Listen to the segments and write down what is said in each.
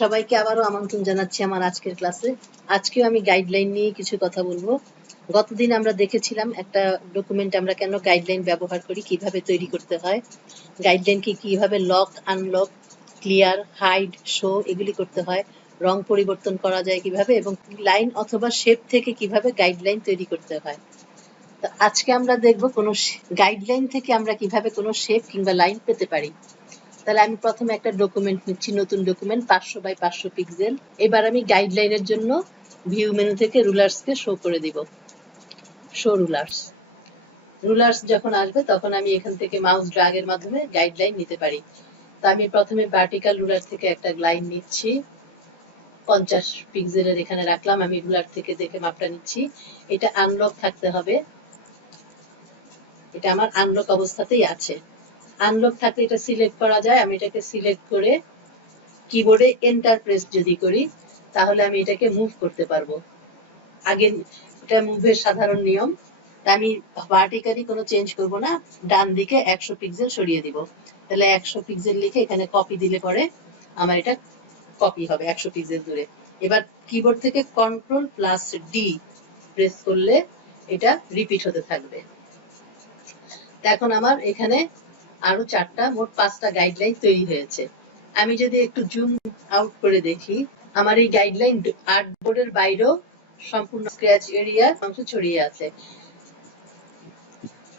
সবাইকে আবারও আমন্ত্রণ জানাচ্ছি আমার আজকের ক্লাসে। আজকেও আমি গাইডলাইন নিয়ে কিছু কথা বলবো। গতদিন আমরা দেখেছিলাম একটা ডকুমেন্ট আমরা কেন গাইডলাইন ব্যবহার করি, কিভাবে তৈরি করতে হয়, গাইডলাইনকে কিভাবে lock, unlock, clear, hide, show এগুলি করতে হয়, রং পরিবর্তন করা যায় কিভাবে, এবং লাইন অথবা শেপ থেকে কিভাবে গাইডলাইন তৈরি করতে হয়। তো আজকে আমরা দেখব কোনো গাইডলাইন থেকে আমরা কিভাবে কোনো শেপ কিংবা লাইন পেতে পারি। তাহলে আমি প্রথমে একটা ডকুমেন্ট নিচ্ছি, নতুন ডকুমেন্ট 500 বাই 500 পিক্সেল। এবার আমি গাইডলাইনের জন্য ভিউ মেনু থেকে রুলার্সকে শো করে দিব, শো রুলার্স। রুলার্স যখন আসবে তখন আমি এখান থেকে মাউস ড্র্যাগের মাধ্যমে গাইডলাইন নিতে পারি। তো আমি প্রথমে ভার্টিক্যাল রুলার থেকে একটা লাইন নিচ্ছি, 50 পিক্সেলের এখানে রাখলাম। আমি রুলার থেকে দেখে মাপটা নিচ্ছি। এটা আনলক থাকতে হবে, এটা আমার আনলক অবস্থাতেই আছে। আনলক থাকলে এটা সিলেক্ট করা যায়। আমি এটাকে সিলেক্ট করে কিবোর্ডে এন্টার প্রেস যদি করি তাহলে আমি এটাকে মুভ করতে পারবো। আগে এটা মুভের সাধারণ নিয়ম। আমি ভার্টিক্যালি কোনো চেঞ্জ করব না, ডান দিকে 100 পিক্সেল সরিয়ে দিব। তাহলে 100 পিক্সেল লিখে এখানে কপি দিলে পরে আমার এটা কপি হবে 100 পিক্সেল দূরে। এবার কিবোর্ড থেকে Ctrl+D প্রেস করলে এটা রিপিট হতে থাকবে। এখন আমার এখানে আরো 4টা, মোট 5টা গাইডলাইন তৈরি হয়েছে। আমি যদি একটু জুম আউট করে দেখি, আমার এই গাইডলাইন আর্টবোর্ডের বাইরেও সম্পূর্ণ স্ক্র্যাচ এরিয়া অংশ ছড়িয়ে আছে।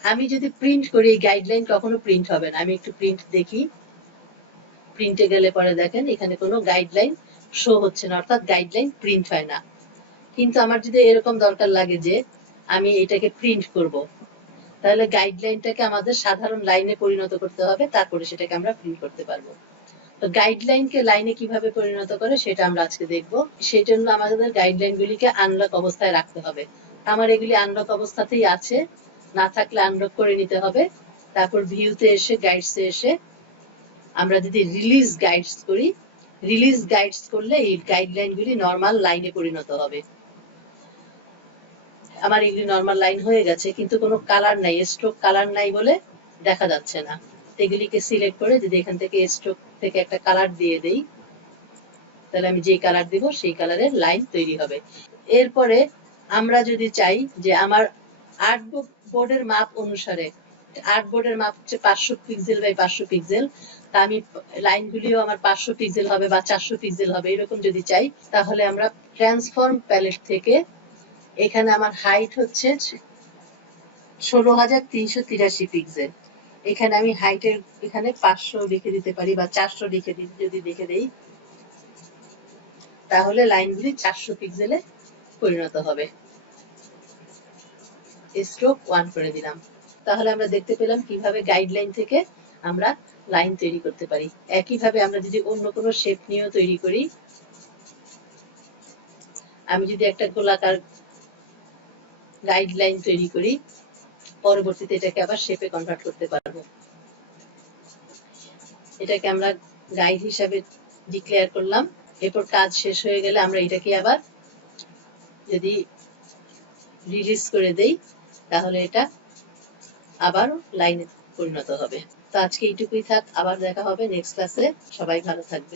আমি যদি প্রিন্ট করি এই গাইডলাইন কখনো প্রিন্ট হবে না। আমি একটু প্রিন্ট দেখি, প্রিন্টে গেলে পরে দেখেন এখানে কোনো গাইডলাইন শো হচ্ছে না, অর্থাৎ গাইডলাইন প্রিন্ট হয় না। কিন্তু আমার যদি এরকম দরকার লাগে যে আমি এটাকে প্রিন্ট করব, তাহলে গাইডলাইনটাকে আমাদের সাধারণ লাইনে পরিণত করতে হবে, তারপরে সেটাকে আমরা প্রিন্ট করতে পারবো। তো গাইডলাইনকে লাইনে কিভাবে পরিণত করে সেটা আমরা আজকে দেখব। সেই জন্য আমাদের গাইডলাইনগুলিকে আনলক অবস্থায় রাখতে হবে। আমার এগুলি আনলক অবস্থাতেই আছে, না থাকলে আনলক করে নিতে হবে। তারপর ভিউতে এসে গাইডসে এসে আমরা যদি রিলিজ গাইডস করি, রিলিজ গাইডস করলে এই গাইডলাইনগুলি নর্মাল লাইনে পরিণত হবে। আমার এগুলি নর্মাল লাইন হয়ে গেছে, কিন্তু কোনো কালার নাই, স্ট্রোক কালার নাই বলে দেখা যাচ্ছে না। এগুলিকে সিলেক্ট করে যদি এখান থেকে স্ট্রোক থেকে একটা কালার দিয়ে দেই, তাহলে আমি যেই কালার দিব সেই কালারের লাইন তৈরি হবে। এরপরে আমরা যদি চাই যে আমার আর্টবোর্ডের মাপ অনুসারে, আর্টবোর্ডের মাপ হচ্ছে 500 পিক্সেল বাই 500 পিক্সেল, তা আমি লাইনগুলিও আমার 500 পিক্সেল হবে বা 400 পিক্সেল হবে এরকম যদি চাই, তাহলে আমরা ট্রান্সফর্ম প্যালেট থেকে এখানে আমার হাইট হচ্ছে 16,383 পিক্সেল। এখানে আমি হাইটের এখানে 500 লিখে দিতে পারি বা 400 লিখে যদি লিখে দেই, তাহলে লাইনগুলি 400 পিক্সেলে পরিণত হবে। স্ট্রোক 1 করে দিলাম। তাহলে আমরা দেখতে পেলাম কিভাবে গাইডলাইন থেকে আমরা লাইন তৈরি করতে পারি। একইভাবে আমরা যদি অন্য কোনো শেপ নিয়েও তৈরি করি, আমি যদি একটা গোলাকার গাইডলাইন তৈরি করি, পরবর্তীতে এটাকে আবার শেপে কনভার্ট করতে পারবো। এটাকে আমরা গাইড হিসাবে ডিক্লেয়ার করলাম। এরপর কাজ শেষ হয়ে গেলে আমরা এটাকে আবার যদি রিলিজ করে দেই, তাহলে এটা আবার লাইনে পরিণত হবে। তো আজকে এইটুকুই থাক, আবার দেখা হবে নেক্সট ক্লাসে। সবাই ভালো থাকবে।